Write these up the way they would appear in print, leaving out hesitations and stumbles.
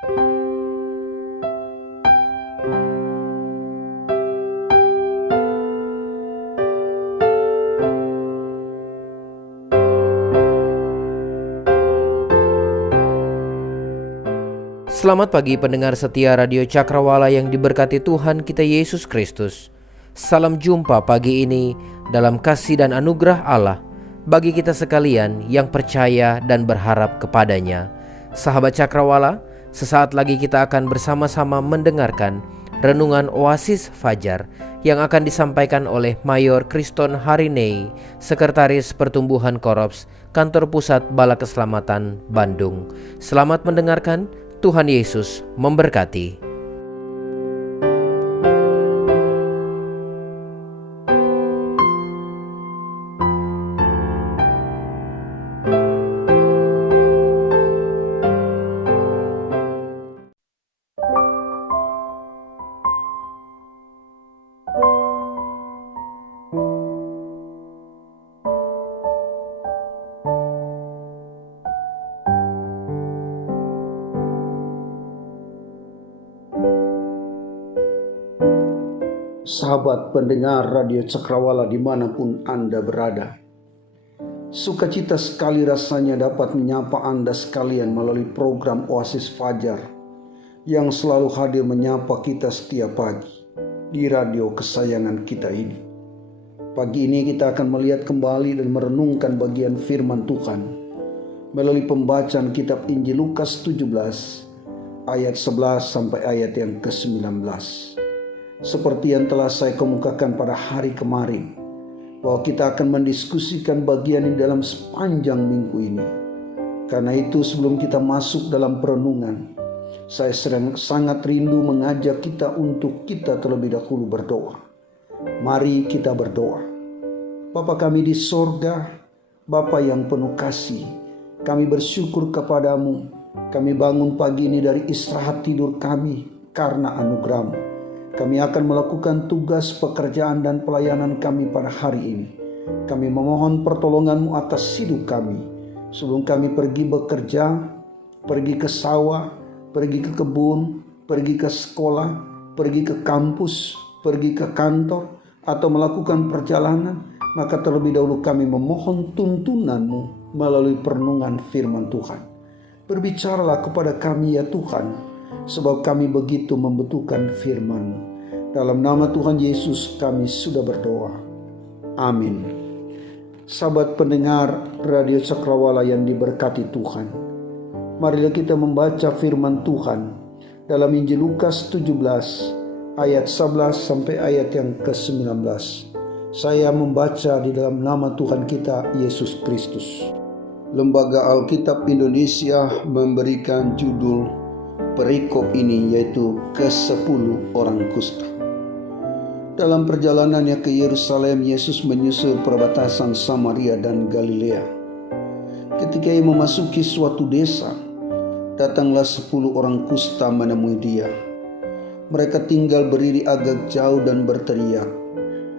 Selamat pagi pendengar setia Radio Cakrawala yang diberkati Tuhan kita Yesus Kristus. Salam jumpa pagi ini dalam kasih dan anugerah Allah bagi kita sekalian yang percaya dan berharap kepadanya. Sahabat Cakrawala, sesaat lagi kita akan bersama-sama mendengarkan renungan Oasis Fajar yang akan disampaikan oleh Mayor Kriston Harinei, Sekretaris Pertumbuhan Korops, Kantor Pusat Bala Keselamatan, Bandung. Selamat mendengarkan. Tuhan Yesus memberkati. Sahabat pendengar Radio Cakrawala dimanapun Anda berada, sukacita sekali rasanya dapat menyapa Anda sekalian melalui program Oasis Fajar yang selalu hadir menyapa kita setiap pagi di radio kesayangan kita ini. Pagi ini kita akan melihat kembali dan merenungkan bagian firman Tuhan melalui pembacaan kitab Injil Lukas 17 ayat 11 sampai ayat yang ke-19. Seperti yang telah saya kemukakan pada hari kemarin, bahwa kita akan mendiskusikan bagian ini dalam sepanjang minggu ini. Karena itu sebelum kita masuk dalam perenungan, saya sangat rindu mengajak kita untuk kita terlebih dahulu berdoa. Mari kita berdoa. Bapa kami di sorga, Bapa yang penuh kasih, kami bersyukur kepadamu. Kami bangun pagi ini dari istirahat tidur kami karena anugerah-Mu. Kami akan melakukan tugas, pekerjaan, dan pelayanan kami pada hari ini. Kami memohon pertolongan-Mu atas hidup kami. Sebelum kami pergi bekerja, pergi ke sawah, pergi ke kebun, pergi ke sekolah, pergi ke kampus, pergi ke kantor, atau melakukan perjalanan, maka terlebih dahulu kami memohon tuntunan-Mu melalui perenungan firman Tuhan. Berbicaralah kepada kami ya Tuhan, sebab kami begitu membutuhkan firman-Mu. Dalam nama Tuhan Yesus kami sudah berdoa. Amin. Sahabat pendengar Radio Cakrawala yang diberkati Tuhan, marilah kita membaca firman Tuhan dalam Injil Lukas 17 ayat 11 sampai ayat yang ke-19. Saya membaca di dalam nama Tuhan kita Yesus Kristus. Lembaga Alkitab Indonesia memberikan judul perikop ini, yaitu ke-10 orang kusta. Dalam perjalanannya ke Yerusalem, Yesus menyusur perbatasan Samaria dan Galilea. Ketika ia memasuki suatu desa, datanglah 10 orang kusta menemui dia. Mereka tinggal berdiri agak jauh dan berteriak,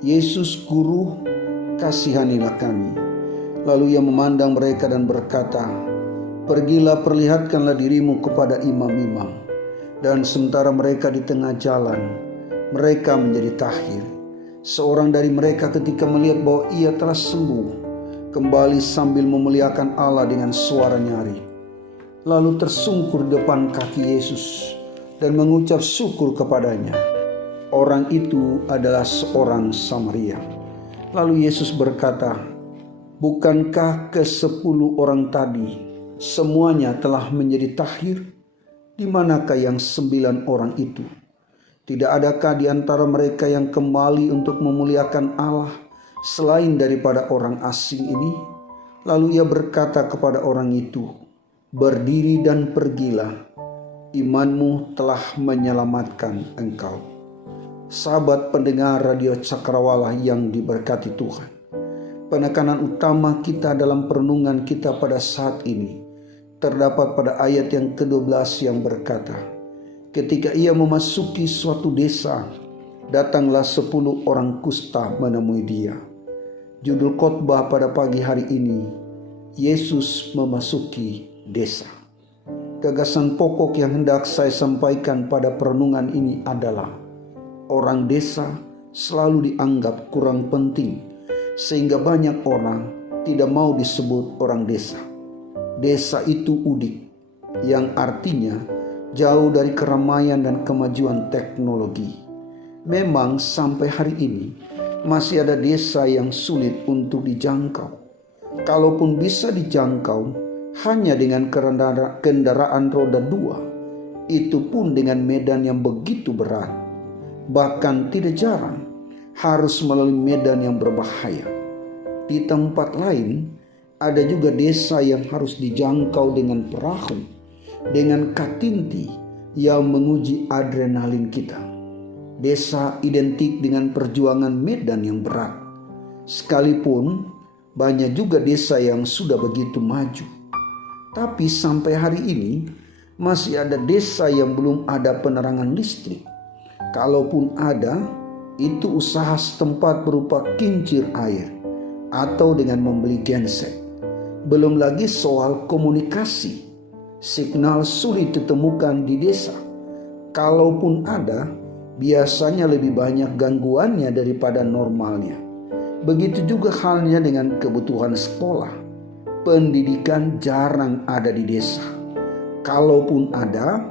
"Yesus Guru, kasihanilah kami." Lalu ia memandang mereka dan berkata, "Pergilah, perlihatkanlah dirimu kepada imam-imam." Dan sementara mereka di tengah jalan, mereka menjadi tahir. Seorang dari mereka ketika melihat bahwa ia telah sembuh, kembali sambil memuliakan Allah dengan suara nyaring. Lalu tersungkur di depan kaki Yesus dan mengucap syukur kepadanya. Orang itu adalah seorang Samaria. Lalu Yesus berkata, "Bukankah ke-10 orang tadi semuanya telah menjadi tahir? Di manakah yang 9 orang itu? Tidak adakah di antara mereka yang kembali untuk memuliakan Allah selain daripada orang asing ini?" Lalu ia berkata kepada orang itu, "Berdiri dan pergilah, imanmu telah menyelamatkan engkau." Sahabat pendengar Radio Cakrawala yang diberkati Tuhan, penekanan utama kita dalam perenungan kita pada saat ini terdapat pada ayat yang ke-12 yang berkata, "Ketika ia memasuki suatu desa, datanglah 10 orang kusta menemui dia." Judul khotbah pada pagi hari ini, Yesus memasuki desa. Gagasan pokok yang hendak saya sampaikan pada perenungan ini adalah orang desa selalu dianggap kurang penting, sehingga banyak orang tidak mau disebut orang desa. Desa itu udik, yang artinya jauh dari keramaian dan kemajuan teknologi. Memang sampai hari ini masih ada desa yang sulit untuk dijangkau. Kalaupun bisa dijangkau, hanya dengan kendaraan roda 2, itu pun dengan medan yang begitu berat. Bahkan tidak jarang harus melalui medan yang berbahaya. Di tempat lain ada juga desa yang harus dijangkau dengan perahu, dengan katinti yang menguji adrenalin kita. Desa identik dengan perjuangan medan yang berat. Sekalipun banyak juga desa yang sudah begitu maju, tapi sampai hari ini masih ada desa yang belum ada penerangan listrik. Kalaupun ada, itu usaha setempat berupa kincir air atau dengan membeli genset. Belum lagi soal komunikasi. Signal sulit ditemukan di desa. Kalaupun ada, biasanya lebih banyak gangguannya daripada normalnya. Begitu juga halnya dengan kebutuhan sekolah. Pendidikan jarang ada di desa. Kalaupun ada,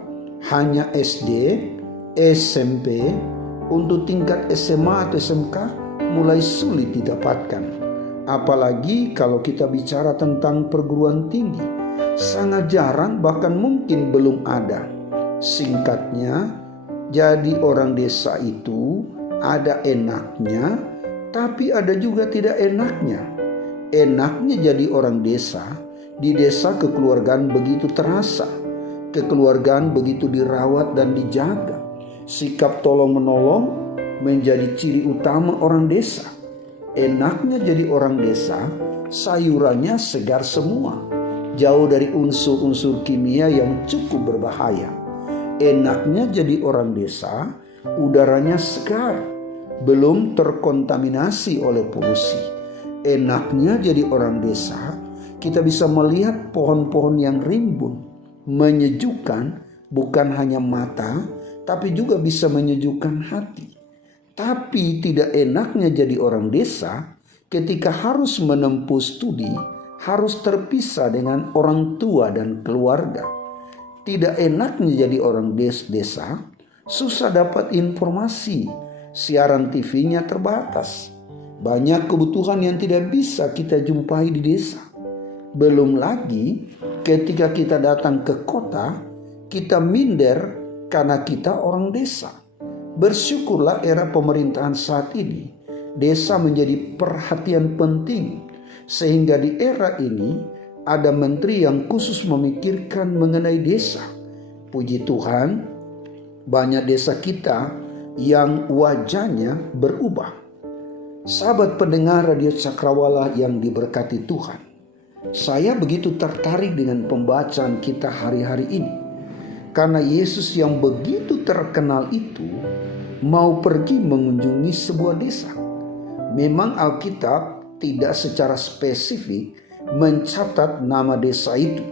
hanya SD, SMP, untuk tingkat SMA atau SMK mulai sulit didapatkan. Apalagi kalau kita bicara tentang perguruan tinggi, sangat jarang, bahkan mungkin belum ada. Singkatnya, jadi orang desa itu ada enaknya, tapi ada juga tidak enaknya. Enaknya jadi orang desa, di desa kekeluargaan begitu terasa. Kekeluargaan begitu dirawat dan dijaga. Sikap tolong-menolong menjadi ciri utama orang desa. Enaknya jadi orang desa, sayurannya segar semua, jauh dari unsur-unsur kimia yang cukup berbahaya. Enaknya jadi orang desa, udaranya segar, belum terkontaminasi oleh polusi. Enaknya jadi orang desa, kita bisa melihat pohon-pohon yang rimbun, menyejukkan bukan hanya mata, tapi juga bisa menyejukkan hati. Tapi tidak enaknya jadi orang desa ketika harus menempuh studi, harus terpisah dengan orang tua dan keluarga. Tidak enaknya jadi orang desa, susah dapat informasi, siaran TV-nya terbatas. Banyak kebutuhan yang tidak bisa kita jumpai di desa. Belum lagi ketika kita datang ke kota, kita minder karena kita orang desa. Bersyukurlah era pemerintahan saat ini, desa menjadi perhatian penting. Sehingga di era ini ada menteri yang khusus memikirkan mengenai desa. Puji Tuhan, banyak desa kita yang wajahnya berubah. Sahabat pendengar Radio Cakrawala yang diberkati Tuhan, saya begitu tertarik dengan pembacaan kita hari-hari ini. Karena Yesus yang begitu terkenal itu mau pergi mengunjungi sebuah desa. Memang Alkitab tidak secara spesifik mencatat nama desa itu.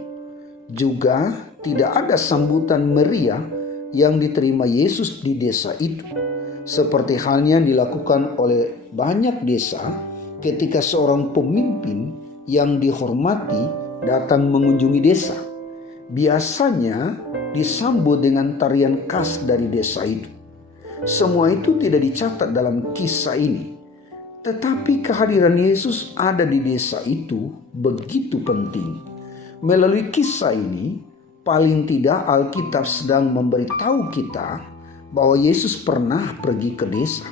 Juga tidak ada sambutan meriah yang diterima Yesus di desa itu. Seperti halnya dilakukan oleh banyak desa ketika seorang pemimpin yang dihormati datang mengunjungi desa. Biasanya disambut dengan tarian khas dari desa itu. Semua itu tidak dicatat dalam kisah ini. Tetapi kehadiran Yesus ada di desa itu begitu penting. Melalui kisah ini, paling tidak Alkitab sedang memberitahu kita bahwa Yesus pernah pergi ke desa.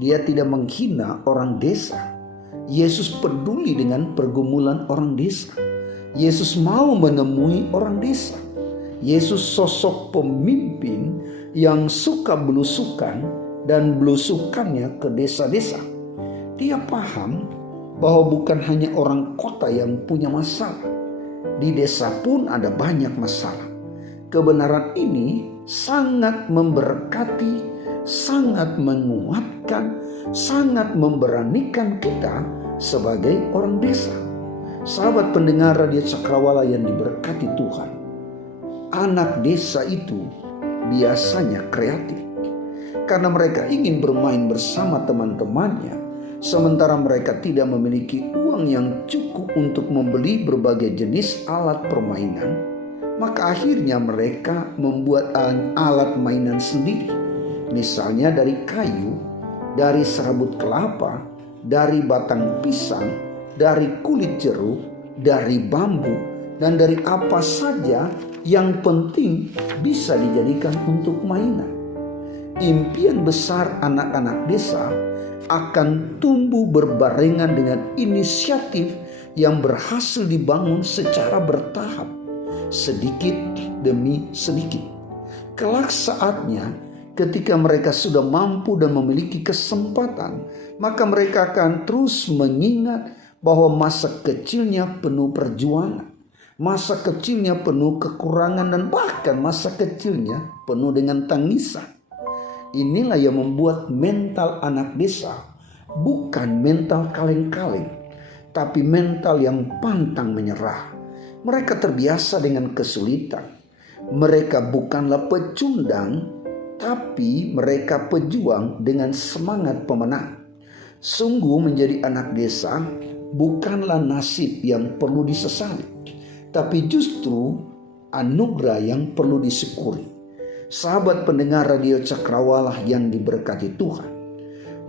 Dia tidak menghina orang desa. Yesus peduli dengan pergumulan orang desa. Yesus mau menemui orang desa. Yesus sosok pemimpin yang suka belusukan dan belusukannya ke desa-desa. Dia paham bahwa bukan hanya orang kota yang punya masalah. Di desa pun ada banyak masalah. Kebenaran ini sangat memberkati, sangat menguatkan, sangat memberanikan kita sebagai orang desa. Sahabat pendengar Radio Cakrawala yang diberkati Tuhan, anak desa itu biasanya kreatif karena mereka ingin bermain bersama teman-temannya, sementara mereka tidak memiliki uang yang cukup untuk membeli berbagai jenis alat permainan. Maka akhirnya mereka membuat alat mainan sendiri, misalnya dari kayu, dari serabut kelapa, dari batang pisang, dari kulit jeruk, dari bambu, dan dari apa saja yang penting bisa dijadikan untuk mainan. Impian besar anak-anak desa akan tumbuh berbarengan dengan inisiatif yang berhasil dibangun secara bertahap, sedikit demi sedikit. Kelak saatnya ketika mereka sudah mampu dan memiliki kesempatan, maka mereka akan terus mengingat bahwa masa kecilnya penuh perjuangan, masa kecilnya penuh kekurangan, dan bahkan masa kecilnya penuh dengan tangisan. Inilah yang membuat mental anak desa bukan mental kaleng-kaleng, tapi mental yang pantang menyerah. Mereka terbiasa dengan kesulitan. Mereka bukanlah pecundang, tapi mereka pejuang dengan semangat pemenang. Sungguh menjadi anak desa bukanlah nasib yang perlu disesali, tapi justru anugerah yang perlu disyukuri. Sahabat pendengar Radio Cakrawala yang diberkati Tuhan,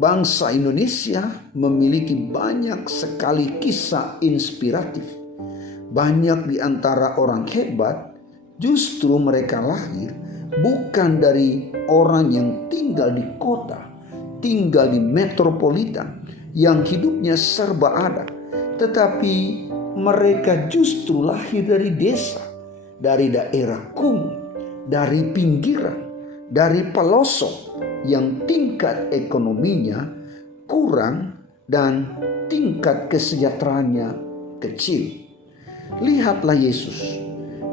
bangsa Indonesia memiliki banyak sekali kisah inspiratif. Banyak di antara orang hebat justru mereka lahir bukan dari orang yang tinggal di kota, tinggal di metropolitan, yang hidupnya serba ada, tetapi mereka justru lahir dari desa, dari daerah kumuh, dari pinggiran, dari pelosok yang tingkat ekonominya kurang dan tingkat kesejahteraannya kecil. Lihatlah Yesus,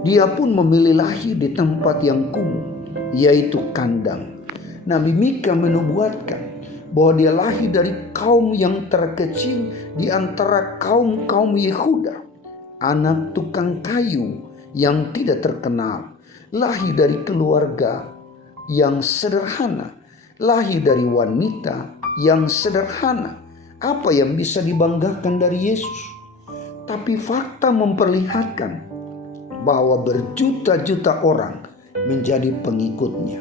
dia pun memilih lahir di tempat yang kumuh, yaitu kandang. Nabi Mika menubuatkan bahwa dia lahir dari kaum yang terkecil di antara kaum-kaum Yehuda, anak tukang kayu yang tidak terkenal, lahir dari keluarga yang sederhana, lahir dari wanita yang sederhana. Apa yang bisa dibanggakan dari Yesus? Tapi fakta memperlihatkan bahwa berjuta-juta orang menjadi pengikutnya.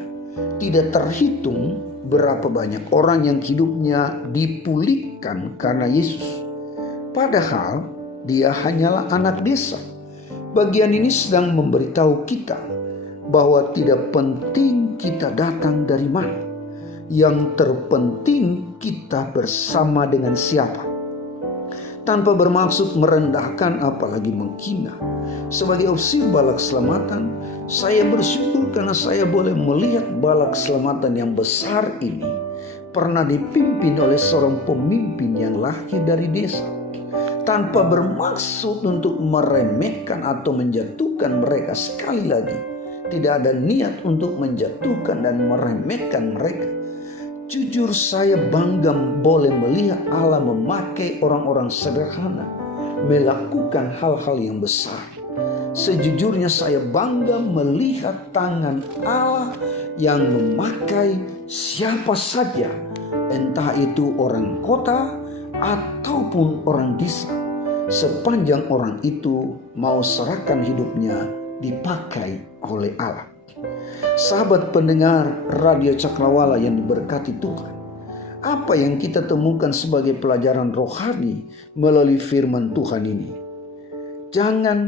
Tidak terhitung berapa banyak orang yang hidupnya dipulihkan karena Yesus. Padahal dia hanyalah anak desa. Bagian ini sedang memberitahu kita bahwa tidak penting kita datang dari mana. Yang terpenting kita bersama dengan siapa. Tanpa bermaksud merendahkan apalagi menghina. Sebagai ofisir bala keselamatan, saya bersyukur karena saya boleh melihat bala keselamatan yang besar ini pernah dipimpin oleh seorang pemimpin yang lahir dari desa. Tanpa bermaksud untuk meremehkan atau menjatuhkan mereka, sekali lagi tidak ada niat untuk menjatuhkan dan meremehkan mereka. Jujur saya bangga boleh melihat Allah memakai orang-orang sederhana melakukan hal-hal yang besar. Sejujurnya saya bangga melihat tangan Allah yang memakai siapa saja, entah itu orang kota ataupun orang desa, sepanjang orang itu mau serahkan hidupnya dipakai oleh Allah. Sahabat pendengar Radio Cakrawala yang diberkati Tuhan, apa yang kita temukan sebagai pelajaran rohani melalui firman Tuhan ini? Jangan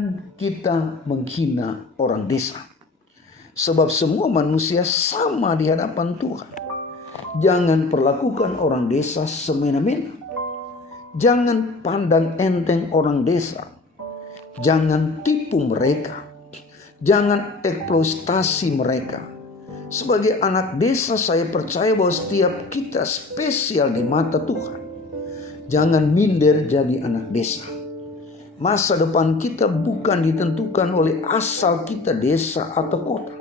kita menghina orang desa, sebab semua manusia sama di hadapan Tuhan. Jangan perlakukan orang desa semena-mena. Jangan pandang enteng orang desa. Jangan tipu mereka. Jangan eksploitasi mereka. Sebagai anak desa, saya percaya bahwa setiap kita spesial di mata Tuhan. Jangan minder jadi anak desa. Masa depan kita bukan ditentukan oleh asal kita desa atau kota,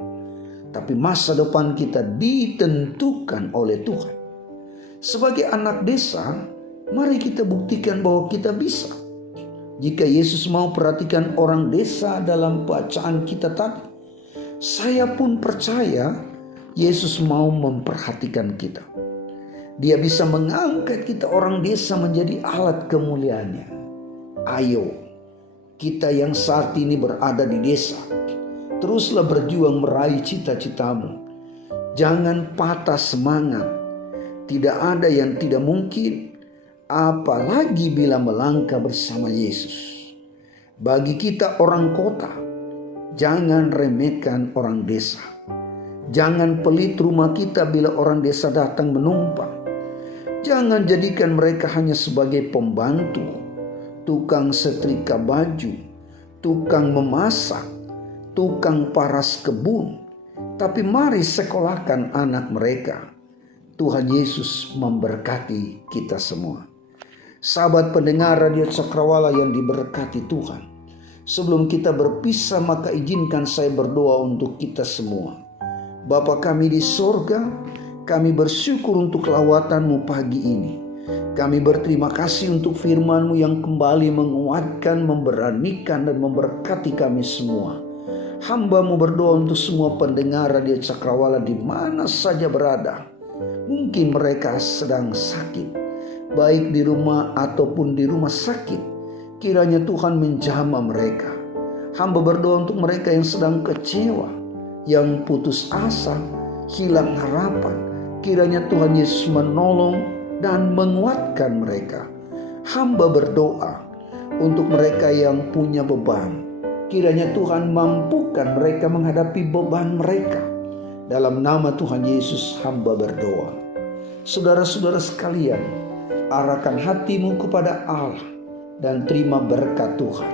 tapi masa depan kita ditentukan oleh Tuhan. Sebagai anak desa, mari kita buktikan bahwa kita bisa. Jika Yesus mau perhatikan orang desa dalam bacaan kita tadi, Saya pun percaya Yesus mau memperhatikan kita. Dia bisa mengangkat kita orang desa menjadi alat kemuliaannya. Ayo, kita yang saat ini berada di desa, teruslah berjuang meraih cita-citamu. Jangan patah semangat. Tidak ada yang tidak mungkin, apalagi bila melangkah bersama Yesus. Bagi kita orang kota, jangan remehkan orang desa. Jangan pelit rumah kita bila orang desa datang menumpang. Jangan jadikan mereka hanya sebagai pembantu, tukang setrika baju, tukang memasak, tukang paras kebun. Tapi mari sekolahkan anak mereka. Tuhan Yesus memberkati kita semua. Sahabat pendengar Radio Cakrawala yang diberkati Tuhan, sebelum kita berpisah maka izinkan saya berdoa untuk kita semua. Bapa kami di sorga, kami bersyukur untuk lawatan-Mu pagi ini. Kami berterima kasih untuk firman-Mu yang kembali menguatkan, memberanikan dan memberkati kami semua. Hamba-Mu berdoa untuk semua pendengar Radio Cakrawala di mana saja berada. Mungkin mereka sedang sakit, baik di rumah ataupun di rumah sakit. Kiranya Tuhan menjamah mereka. Hamba berdoa untuk mereka yang sedang kecewa, yang putus asa, hilang harapan. Kiranya Tuhan Yesus menolong dan menguatkan mereka. Hamba berdoa untuk mereka yang punya beban. Kiranya Tuhan mampukan mereka menghadapi beban mereka. Dalam nama Tuhan Yesus hamba berdoa. Saudara-saudara sekalian, arahkan hatimu kepada Allah dan terima berkat Tuhan.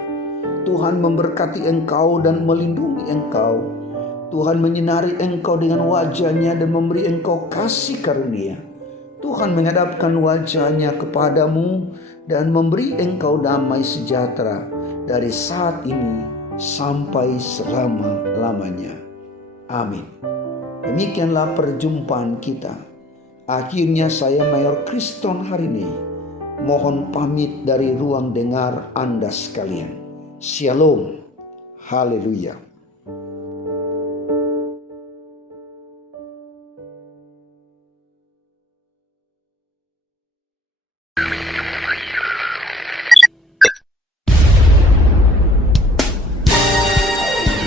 Tuhan memberkati engkau dan melindungi engkau. Tuhan menyinari engkau dengan wajah-Nya dan memberi engkau kasih karunia. Tuhan menghadapkan wajah-Nya kepadamu dan memberi engkau damai sejahtera dari saat ini sampai selama-lamanya. Amin. Demikianlah perjumpaan kita. Akhirnya saya Mayor Kriston hari ini mohon pamit dari ruang dengar Anda sekalian. Shalom. Haleluya.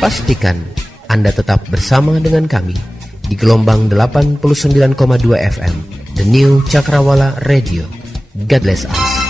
Pastikan Anda tetap bersama dengan kami di gelombang 89,2 FM, The New Cakrawala Radio. God bless us.